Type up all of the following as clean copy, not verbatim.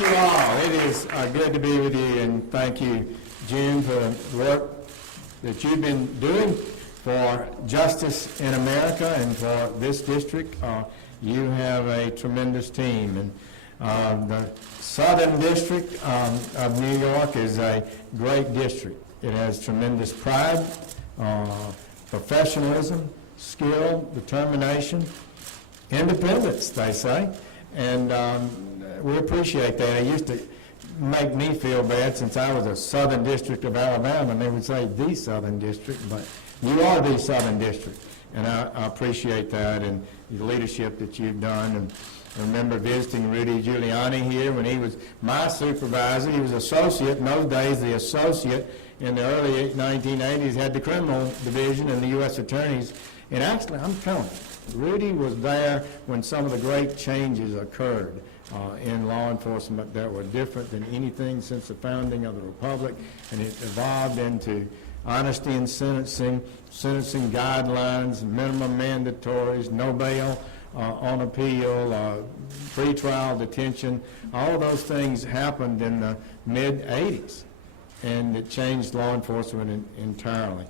Thank you all. It is good to be with you, and thank you, June, for the work that you've been doing for justice in America and for this district. You have a tremendous team, and the Southern District of New York is a great district. It has tremendous pride, professionalism, skill, determination, independence, they say, and we appreciate that. It used to make me feel bad since I was a Southern District of Alabama, and they would say the Southern District, but you are the Southern District, and I appreciate that and the leadership that you've done. And I remember visiting Rudy Giuliani here when he was my supervisor. He was associate. In those days, the associate in the early 1980s had the criminal division and the U.S. attorneys. And actually, I'm telling you, Rudy was there when some of the great changes occurred in law enforcement that were different than anything since the founding of the Republic, and it evolved into honesty in sentencing, sentencing guidelines, minimum mandatories, no bail on appeal, pretrial detention. All of those things happened in the mid-'80s, and it changed law enforcement entirely.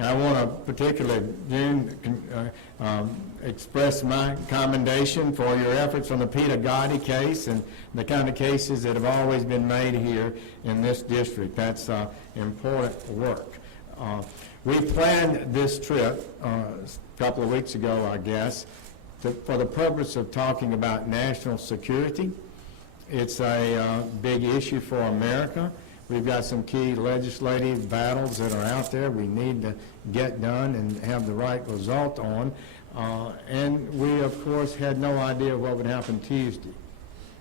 I want to particularly, June, express my commendation for your efforts on the Peter Gotti case and the kind of cases that have always been made here in this district. That's important work. We planned this trip a couple of weeks ago, I guess, for the purpose of talking about national security. It's a big issue for America. We've got some key legislative battles that are out there we need to get done and have the right result on. And we, of course, had no idea what would happen Tuesday.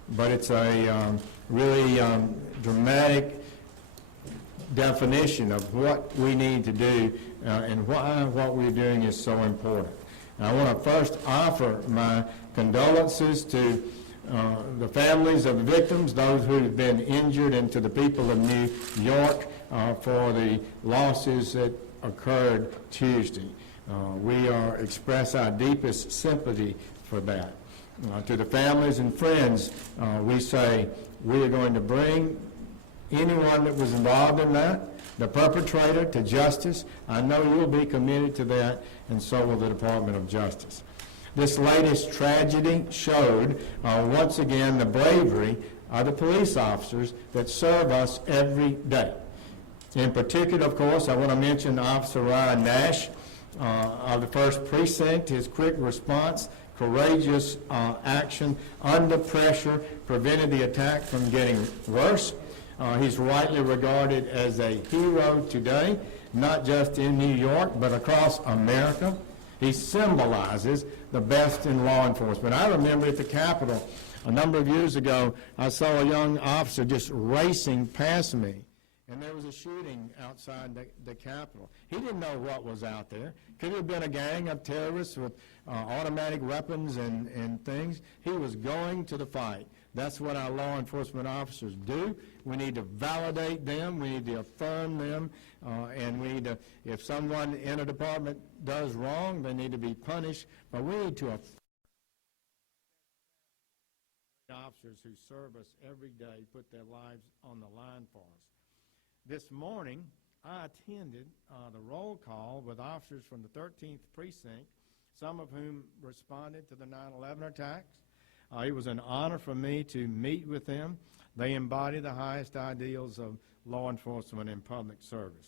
But it's a really dramatic definition of what we need to do and why what we're doing is so important. And I want to first offer my condolences to the families of the victims, those who've been injured, and to the people of New York for the losses that occurred Tuesday. We express our deepest sympathy for that. To the families and friends, we say we are going to bring anyone that was involved in that, the perpetrator, to justice. I know you'll be committed to that, and so will the Department of Justice. This latest tragedy showed, once again, the bravery of the police officers that serve us every day. In particular, of course, I want to mention Officer Ryan Nash of the 1st Precinct. His quick response, courageous action under pressure prevented the attack from getting worse. He's rightly regarded as a hero today, not just in New York, but across America. He symbolizes the best in law enforcement. I remember at the Capitol a number of years ago, I saw a young officer just racing past me, and there was a shooting outside the Capitol. He didn't know what was out there. Could have been a gang of terrorists with automatic weapons and things. He was going to the fight. That's what our law enforcement officers do. We need to validate them. We need to affirm them. And we need to, if someone in a department does wrong, they need to be punished. But we need to affirm officers who serve us every day, put their lives on the line for us. This morning, I attended the roll call with officers from the 13th Precinct, some of whom responded to the 9/11 attacks. It was an honor for me to meet with them. They embody the highest ideals of law enforcement and public service.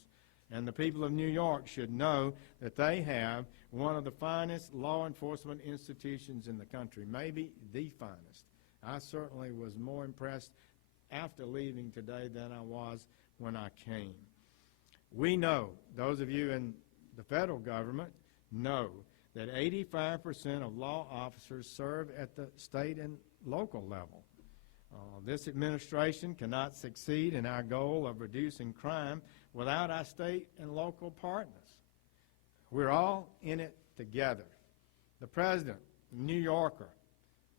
And the people of New York should know that they have one of the finest law enforcement institutions in the country, maybe the finest. I certainly was more impressed after leaving today than I was when I came. We know, those of you in the federal government know, that 85% of law officers serve at the state and local level. This administration cannot succeed in our goal of reducing crime without our state and local partners. We're all in it together. The president, New Yorker,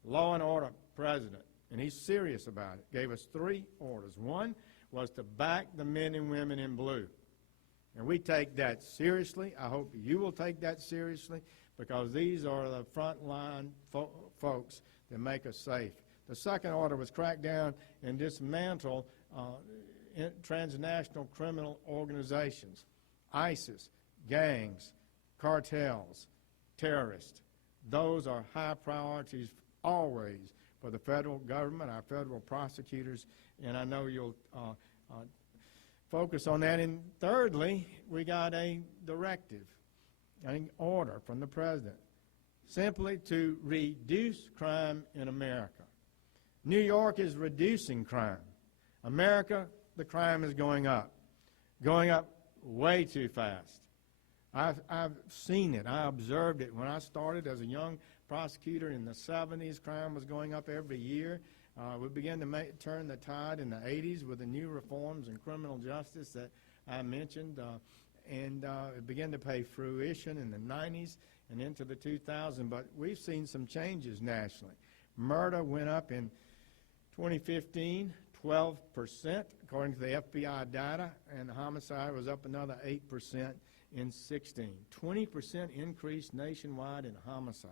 law and order president, and he's serious about it, gave us 3 orders. One was to back the men and women in blue. And we take that seriously. I hope you will take that seriously, because these are the frontline folks that make us safe. The second order was crack down and dismantle transnational criminal organizations, ISIS, gangs, cartels, terrorists. Those are high priorities always for the federal government, our federal prosecutors, and I know you'll focus on that. And thirdly, we got a directive, an order from the president, simply to reduce crime in America. New York is reducing crime. America, the crime is going up way too fast. I've seen it. I observed it. When I started as a young prosecutor in the 70s, crime was going up every year. We began to turn the tide in the 80s with the new reforms in criminal justice that I mentioned, and it began to pay fruition in the 90s and into the 2000s. But we've seen some changes nationally. Murder went up in 2015, 12%, according to the FBI data, and homicide was up another 8% in 16. 20% increase nationwide in homicide.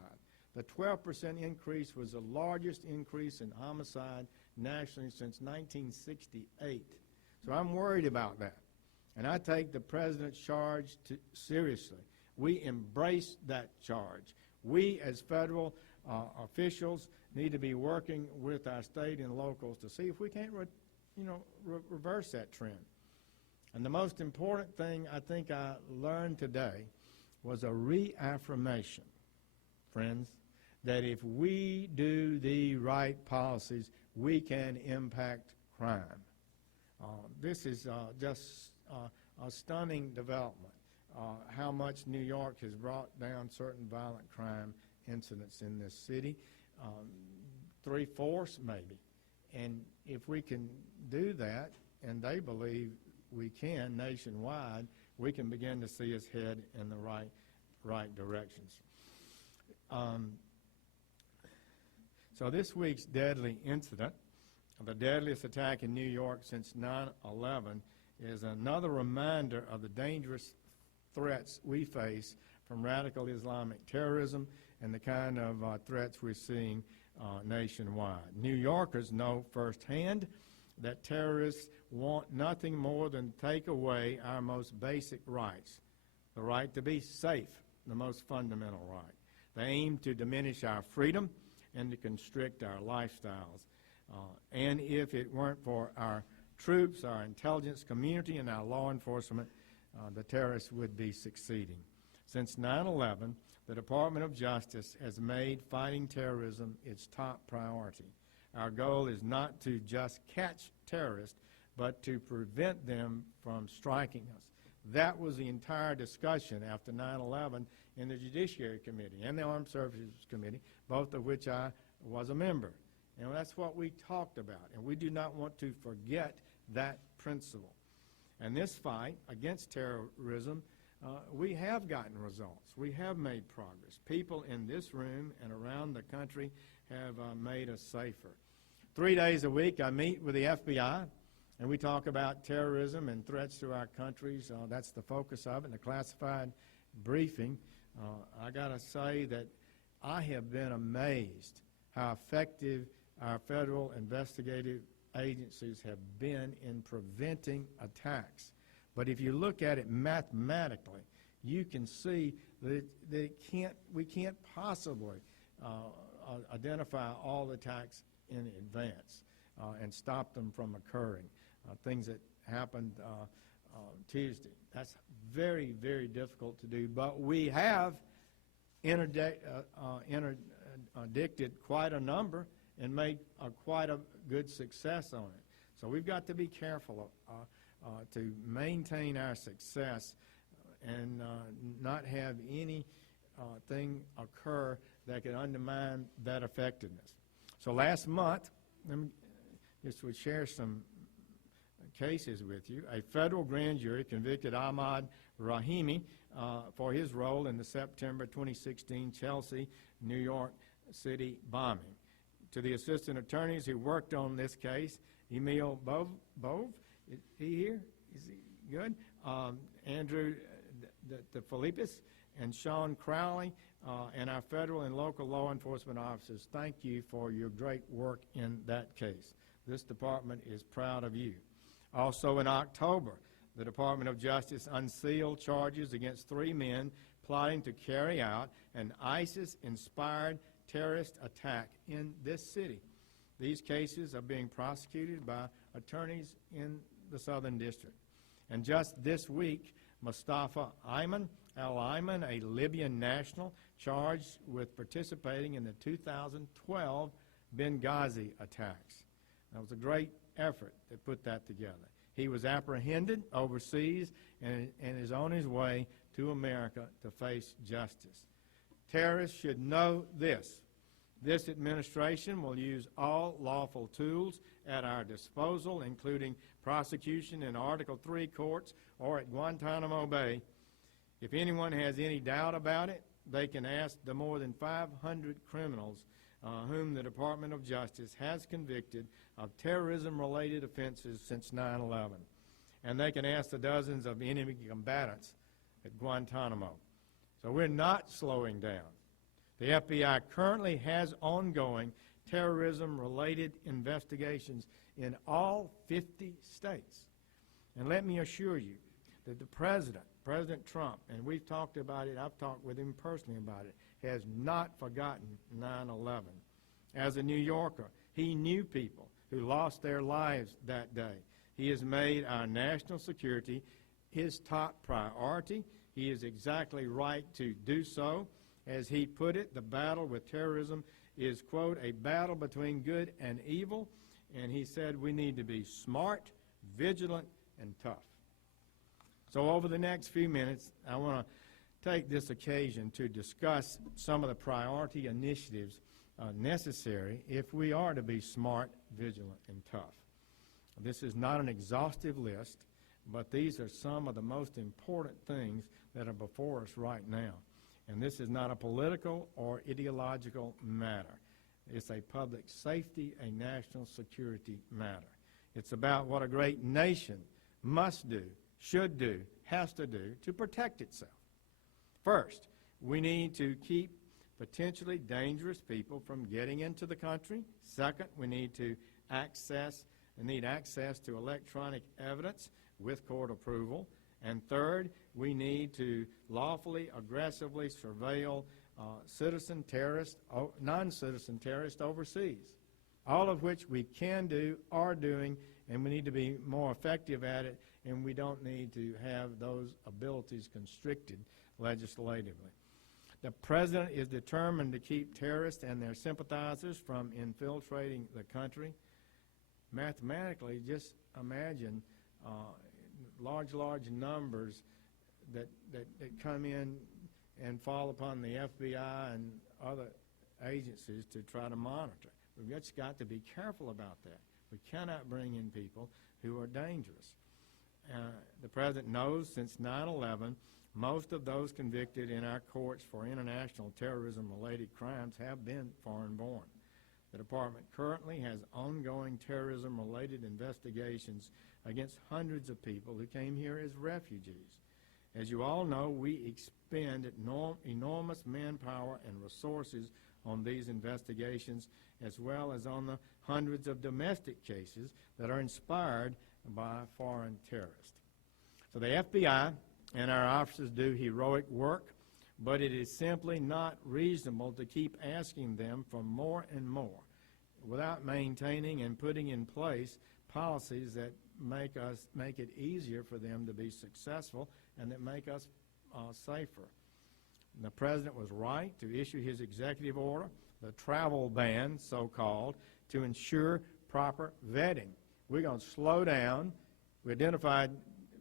The 12% increase was the largest increase in homicide nationally since 1968. So I'm worried about that. And I take the president's charge seriously. We embrace that charge. We, as federal officials, need to be working with our state and locals to see if we can't reverse that trend. And the most important thing I think I learned today was a reaffirmation, friends, that if we do the right policies, we can impact crime. This is just a stunning development, how much New York has brought down certain violent crime incidents in this city, 3/4 maybe. And if we can do that, and they believe we can nationwide, we can begin to see us head in the right directions. So this week's deadly incident, the deadliest attack in New York since 9/11, is another reminder of the dangerous threats we face from radical Islamic terrorism and the kind of threats we're seeing nationwide. New Yorkers know firsthand that terrorists want nothing more than to take away our most basic rights, the right to be safe, the most fundamental right. They aim to diminish our freedom and to constrict our lifestyles. And if it weren't for our troops, our intelligence community, and our law enforcement, the terrorists would be succeeding. Since 9/11, the Department of Justice has made fighting terrorism its top priority. Our goal is not to just catch terrorists, but to prevent them from striking us. That was the entire discussion after 9/11 in the Judiciary Committee and the Armed Services Committee, both of which I was a member. And that's what we talked about, and we do not want to forget that principle. And this fight against terrorism, we have gotten results. We have made progress. People in this room and around the country have made us safer. 3 days a week I meet with the FBI, and we talk about terrorism and threats to our countries. That's the focus of it, in the classified briefing. I got to say that I have been amazed how effective our federal investigative agencies have been in preventing attacks. But if you look at it mathematically, you can see that we can't possibly identify all the attacks in advance and stop them from occurring. Things that happened Tuesday. That's very, very difficult to do. But we have interdicted quite a number and made quite a good success on it. So we've got to be careful to maintain our success and not have anything occur that could undermine that effectiveness. So last month, just would share some cases with you. A federal grand jury convicted Ahmad Rahimi for his role in the September 2016 Chelsea, New York City bombing. To the assistant attorneys who worked on this case, Emil Bove, is he here? Is he good? Andrew DeFilippis and Sean Crowley, and our federal and local law enforcement officers, thank you for your great work in that case. This department is proud of you. Also in October, the Department of Justice unsealed charges against 3 men plotting to carry out an ISIS-inspired terrorist attack in this city. These cases are being prosecuted by attorneys in the Southern District. And just this week, Mustafa al-Ayman, a Libyan national, charged with participating in the 2012 Benghazi attacks. That was a great effort to put that together. He was apprehended overseas and is on his way to America to face justice. Terrorists should know this. This administration will use all lawful tools at our disposal, including prosecution in Article III courts or at Guantanamo Bay. If anyone has any doubt about it, they can ask the more than 500 criminals whom the Department of Justice has convicted of terrorism-related offenses since 9/11. And they can ask the dozens of enemy combatants at Guantanamo. So we're not slowing down. The FBI currently has ongoing terrorism-related investigations in all 50 states. And let me assure you that the President Trump, and we've talked about it, I've talked with him personally about it, has not forgotten 9/11. As a New Yorker, he knew people who lost their lives that day. He has made our national security his top priority. He is exactly right to do so. As he put it, the battle with terrorism is, quote, a battle between good and evil, and he said we need to be smart, vigilant, and tough. So over the next few minutes, I want to take this occasion to discuss some of the priority initiatives necessary if we are to be smart, vigilant, and tough. This is not an exhaustive list, but these are some of the most important things that are before us right now. And this is not a political or ideological matter. It's a public safety, a national security matter. It's about what a great nation must do, should do, has to do to protect itself. First, we need to keep potentially dangerous people from getting into the country. Second, we need access to electronic evidence with court approval. And third, we need to lawfully, aggressively surveil non-citizen terrorists overseas, all of which we can do, are doing, and we need to be more effective at it, and we don't need to have those abilities constricted legislatively. The President is determined to keep terrorists and their sympathizers from infiltrating the country. Mathematically, just imagine large numbers that come in and fall upon the FBI and other agencies to try to monitor. We've just got to be careful about that. We cannot bring in people who are dangerous. The President knows since 9/11, most of those convicted in our courts for international terrorism-related crimes have been foreign-born. The Department currently has ongoing terrorism-related investigations against hundreds of people who came here as refugees. As you all know, we expend enormous manpower and resources on these investigations, as well as on the hundreds of domestic cases that are inspired by foreign terrorists. So the FBI and our officers do heroic work, but it is simply not reasonable to keep asking them for more and more without maintaining and putting in place policies that make it easier for them to be successful and that make us safer. And the President was right to issue his executive order, the travel ban, so-called, to ensure proper vetting. We're going to slow down. We identified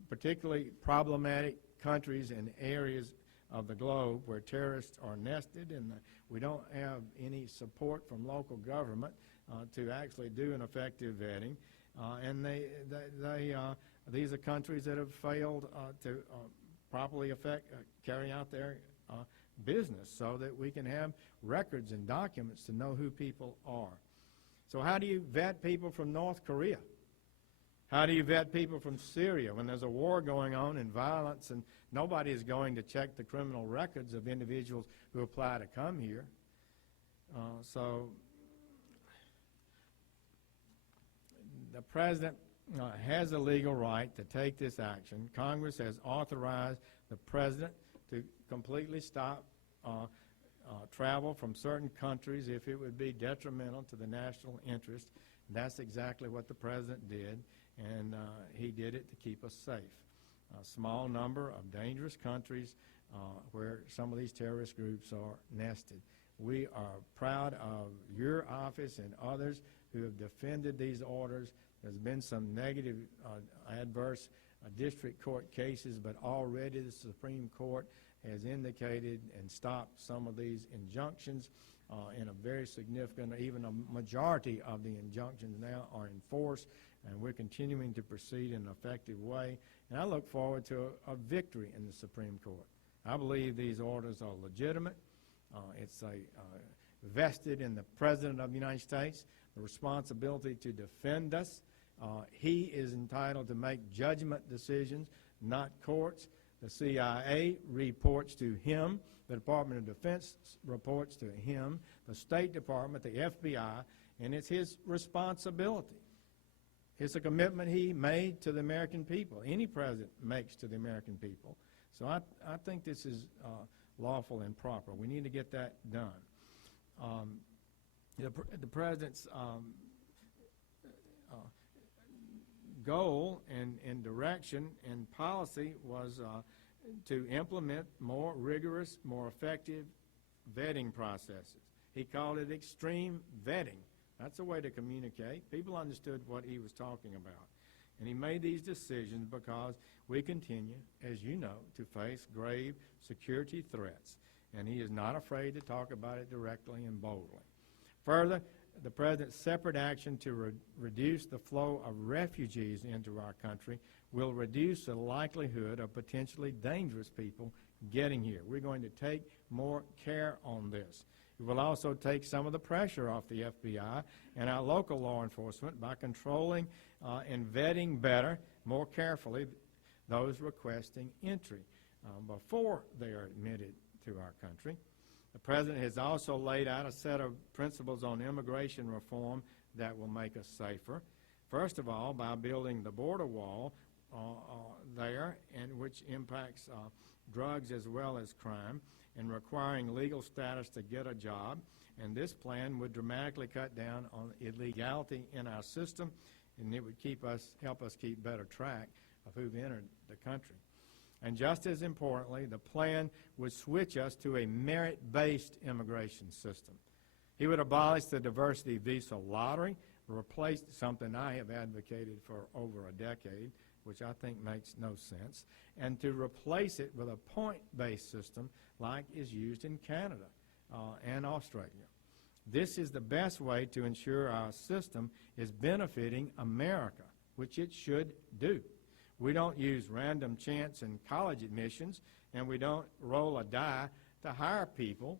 particularly problematic countries and areas of the globe where terrorists are nested, and we don't have any support from local government to actually do an effective vetting. And these are countries that have failed to properly carry out their business so that we can have records and documents to know who people are. So how do you vet people from North Korea? How do you vet people from Syria when there's a war going on and violence, and nobody is going to check the criminal records of individuals who apply to come here? So the President has a legal right to take this action. Congress has authorized the President to completely stop travel from certain countries if it would be detrimental to the national interest. That's exactly what the President did, and he did it to keep us safe. A small number of dangerous countries where some of these terrorist groups are nested. We are proud of your office and others who have defended these orders. There's been some negative, adverse district court cases, but already the Supreme Court has indicated and stopped some of these injunctions in a very significant, even a majority of the injunctions now are in force, and we're continuing to proceed in an effective way. And I look forward to a victory in the Supreme Court. I believe these orders are legitimate. It's vested in the President of the United States, the responsibility to defend us. He is entitled to make judgment decisions, not courts. The CIA reports to him. The Department of Defense reports to him. The State Department, the FBI, and it's his responsibility. It's a commitment he made to the American people. Any president makes to the American people. So I think this is lawful and proper. We need to get that done. The President's goal and direction and policy was to implement more rigorous, more effective vetting processes. He called it extreme vetting. That's a way to communicate. People understood what he was talking about. And he made these decisions because we continue, as you know, to face grave security threats. And he is not afraid to talk about it directly and boldly. Further, the President's separate action to reduce the flow of refugees into our country will reduce the likelihood of potentially dangerous people getting here. We're going to take more care on this. It will also take some of the pressure off the FBI and our local law enforcement by controlling and vetting better, more carefully, those requesting entry before they are admitted to our country. The President has also laid out a set of principles on immigration reform that will make us safer. First of all, by building the border wall there, and which impacts drugs as well as crime, and requiring legal status to get a job. And this plan would dramatically cut down on illegality in our system, and it would help us keep better track of who've entered the country. And just as importantly, the plan would switch us to a merit-based immigration system. He would abolish the diversity visa lottery, replace something I have advocated for over a decade, which I think makes no sense, and to replace it with a point-based system like is used in Canada and Australia. This is the best way to ensure our system is benefiting America, which it should do. We don't use random chance in college admissions, and we don't roll a die to hire people.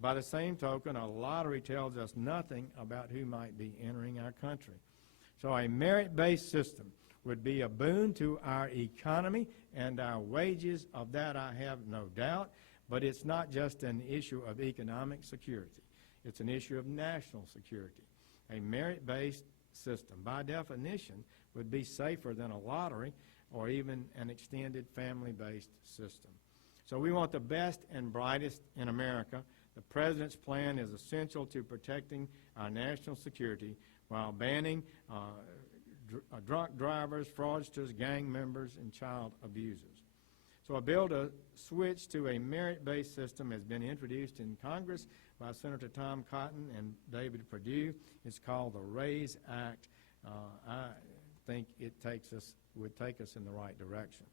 By the same token, a lottery tells us nothing about who might be entering our country. So a merit-based system would be a boon to our economy and our wages. Of that I have no doubt, but it's not just an issue of economic security. It's an issue of national security. A merit-based system, by definition, would be safer than a lottery or even an extended family-based system. So we want the best and brightest in America. The President's plan is essential to protecting our national security while banning drunk drivers, fraudsters, gang members, and child abusers. So a bill to switch to a merit-based system has been introduced in Congress by Senator Tom Cotton and David Perdue. It's called the RAISE Act. I think it would take us in the right direction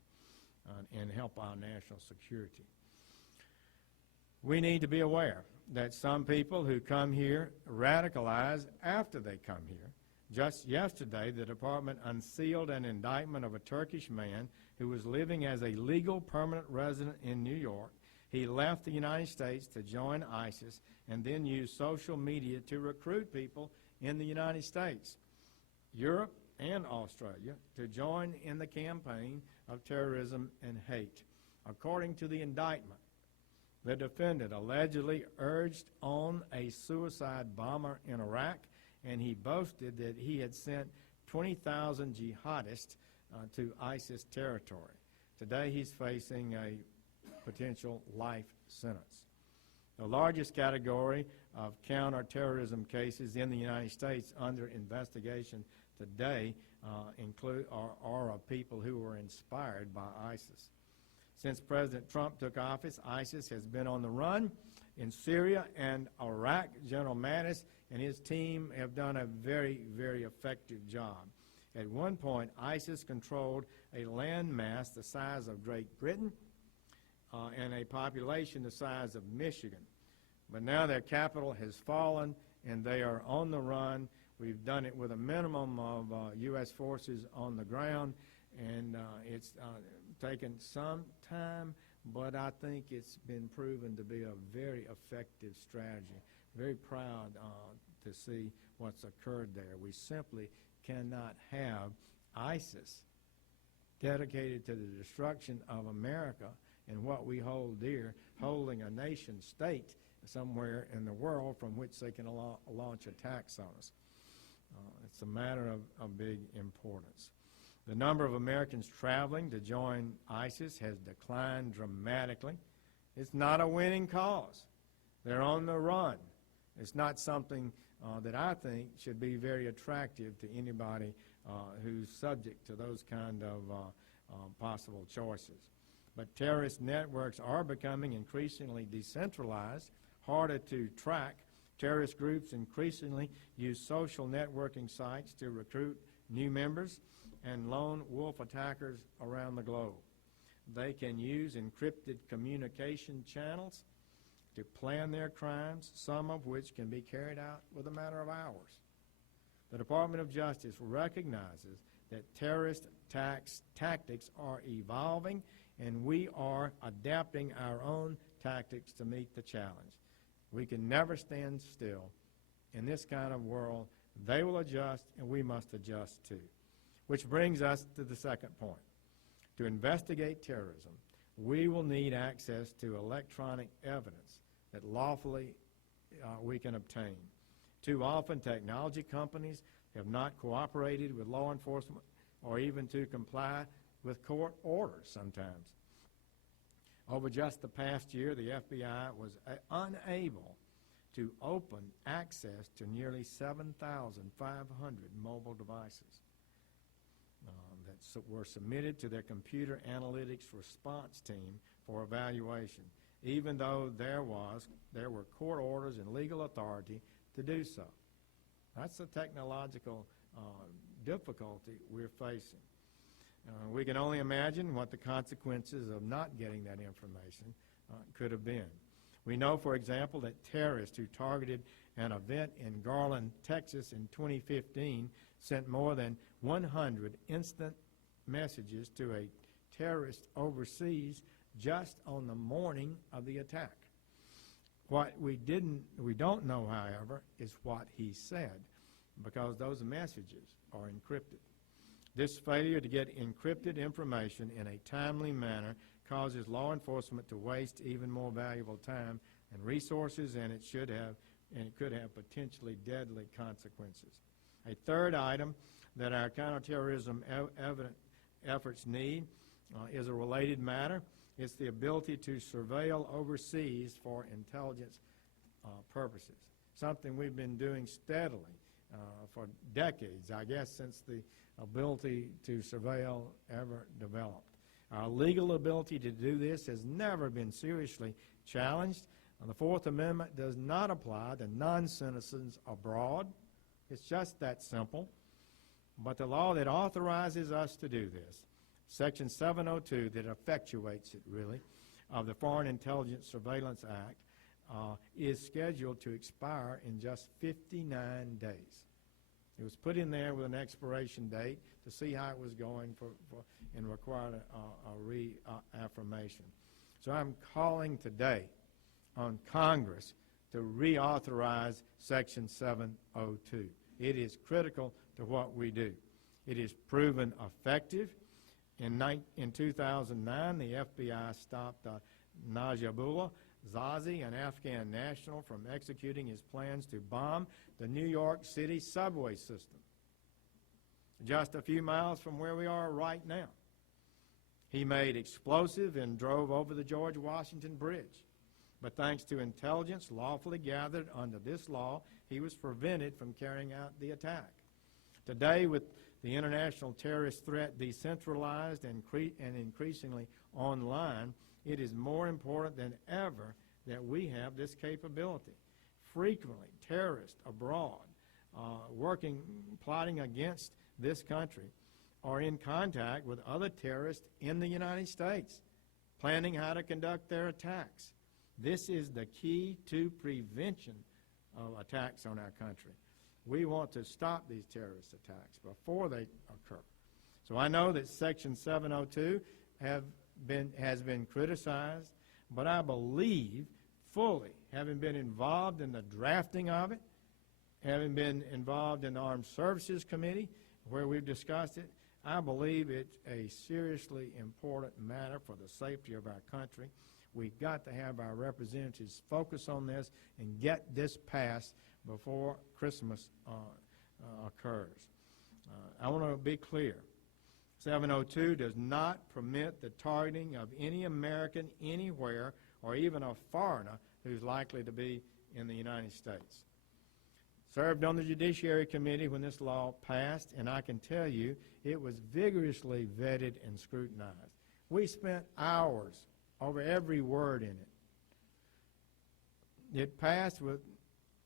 and help our national security. We need to be aware that some people who come here radicalize after they come here. Just yesterday, the department unsealed an indictment of a Turkish man who was living as a legal permanent resident in New York. He left the United States to join ISIS and then used social media to recruit people in the United States. Europe and Australia to join in the campaign of terrorism and hate. According to the indictment, the defendant allegedly urged on a suicide bomber in Iraq, and he boasted that he had sent 20,000 jihadists to ISIS territory. Today he's facing a potential life sentence. The largest category of counterterrorism cases in the United States under investigation today are of people who were inspired by ISIS. Since President Trump took office, ISIS has been on the run in Syria and Iraq. General Mattis and his team have done a very, very effective job. At one point, ISIS controlled a landmass the size of Great Britain and a population the size of Michigan. But now their capital has fallen and they are on the run. We've done it with a minimum of U.S. forces on the ground, and it's taken some time, but I think it's been proven to be a very effective strategy. Very proud to see what's occurred there. We simply cannot have ISIS dedicated to the destruction of America and what we hold dear, holding a nation state somewhere in the world from which they can launch attacks on us. It's a matter of big importance. The number of Americans traveling to join ISIS has declined dramatically. It's not a winning cause. They're on the run. It's not something that I think should be very attractive to anybody who's subject to those kind of possible choices. But terrorist networks are becoming increasingly decentralized, harder to track. Terrorist groups increasingly use social networking sites to recruit new members and lone wolf attackers around the globe. They can use encrypted communication channels to plan their crimes, some of which can be carried out with a matter of hours. The Department of Justice recognizes that terrorist tactics are evolving, and we are adapting our own tactics to meet the challenge. We can never stand still. In this kind of world, they will adjust, and we must adjust too. Which brings us to the second point. To investigate terrorism, we will need access to electronic evidence that lawfully we can obtain. Too often, technology companies have not cooperated with law enforcement or even to comply with court orders sometimes. Over just the past year, the FBI was unable to open access to nearly 7,500 mobile devices that were submitted to their computer analytics response team for evaluation, even though there were court orders and legal authority to do so. That's the technological difficulty we're facing. We can only imagine what the consequences of not getting that information could have been. We know, for example, that terrorists who targeted an event in Garland, Texas in 2015 sent more than 100 instant messages to a terrorist overseas just on the morning of the attack. What we don't know, however, is what he said, because those messages are encrypted. This failure to get encrypted information in a timely manner causes law enforcement to waste even more valuable time and resources, and it could have potentially deadly consequences. A third item that our counterterrorism efforts need is a related matter. It's the ability to surveil overseas for intelligence purposes, something we've been doing steadily for decades, I guess, since the ability to surveil ever developed. Our legal ability to do this has never been seriously challenged. The Fourth Amendment does not apply to non-citizens abroad. It's just that simple. But the law that authorizes us to do this, Section 702, that effectuates it, really, of the Foreign Intelligence Surveillance Act, is scheduled to expire in just 59 days. It was put in there with an expiration date to see how it was going and required a reaffirmation. So I'm calling today on Congress to reauthorize Section 702. It is critical to what we do. It is proven effective. In 2009, the FBI stopped Najibullah Zazi, an Afghan national, from executing his plans to bomb the New York City subway system, just a few miles from where we are right now. He made explosive and drove over the George Washington Bridge. But thanks to intelligence lawfully gathered under this law, he was prevented from carrying out the attack. Today, with the international terrorist threat decentralized and increasingly online, it is more important than ever that we have this capability. Frequently, terrorists abroad plotting against this country are in contact with other terrorists in the United States, planning how to conduct their attacks. This is the key to prevention of attacks on our country. We want to stop these terrorist attacks before they occur. So I know that Section 702 has been criticized, but I believe fully, having been involved in the drafting of it, having been involved in the Armed Services Committee where we've discussed it, I believe it's a seriously important matter for the safety of our country. We've got to have our representatives focus on this and get this passed before Christmas occurs. I want to be clear. 702 does not permit the targeting of any American anywhere or even a foreigner who's likely to be in the United States. Served on the Judiciary Committee when this law passed, and I can tell you it was vigorously vetted and scrutinized. We spent hours over every word in it. It passed with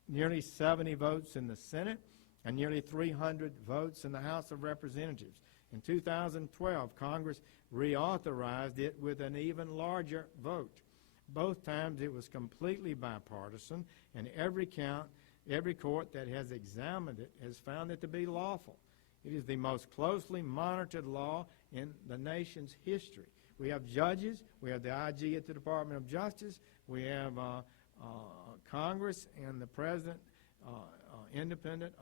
nearly 70 votes in the Senate and nearly 300 votes in the House of Representatives. In 2012, Congress reauthorized it with an even larger vote. Both times it was completely bipartisan, and every court that has examined it has found it to be lawful. It is the most closely monitored law in the nation's history. We have judges, we have the IG at the Department of Justice, we have Congress and the President independent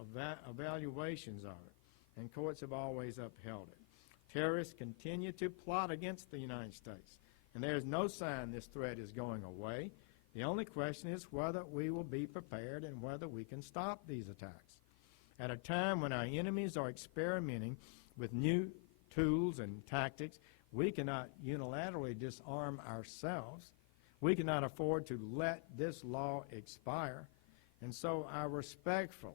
evaluations of it, and courts have always upheld it. Terrorists continue to plot against the United States, and there is no sign this threat is going away. The only question is whether we will be prepared and whether we can stop these attacks. At a time when our enemies are experimenting with new tools and tactics, we cannot unilaterally disarm ourselves. We cannot afford to let this law expire. And so I respectfully,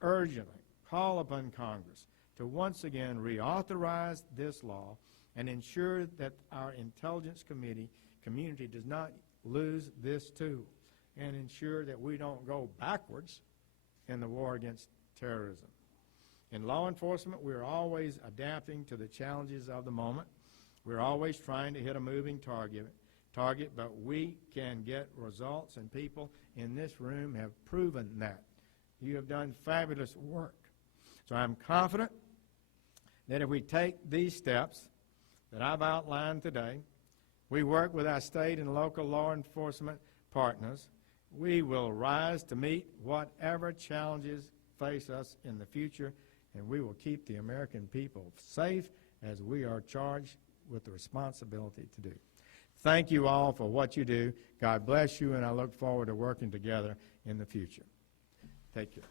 urgently call upon Congress to once again reauthorize this law and ensure that our intelligence community does not lose this tool, and ensure that we don't go backwards in the war against terrorism. In law enforcement, we're always adapting to the challenges of the moment. We're always trying to hit a moving target, but we can get results, and people in this room have proven that. You have done fabulous work. So I'm confident that if we take these steps that I've outlined today, we work with our state and local law enforcement partners, we will rise to meet whatever challenges face us in the future, and we will keep the American people safe as we are charged with the responsibility to do. Thank you all for what you do. God bless you, and I look forward to working together in the future. Take care.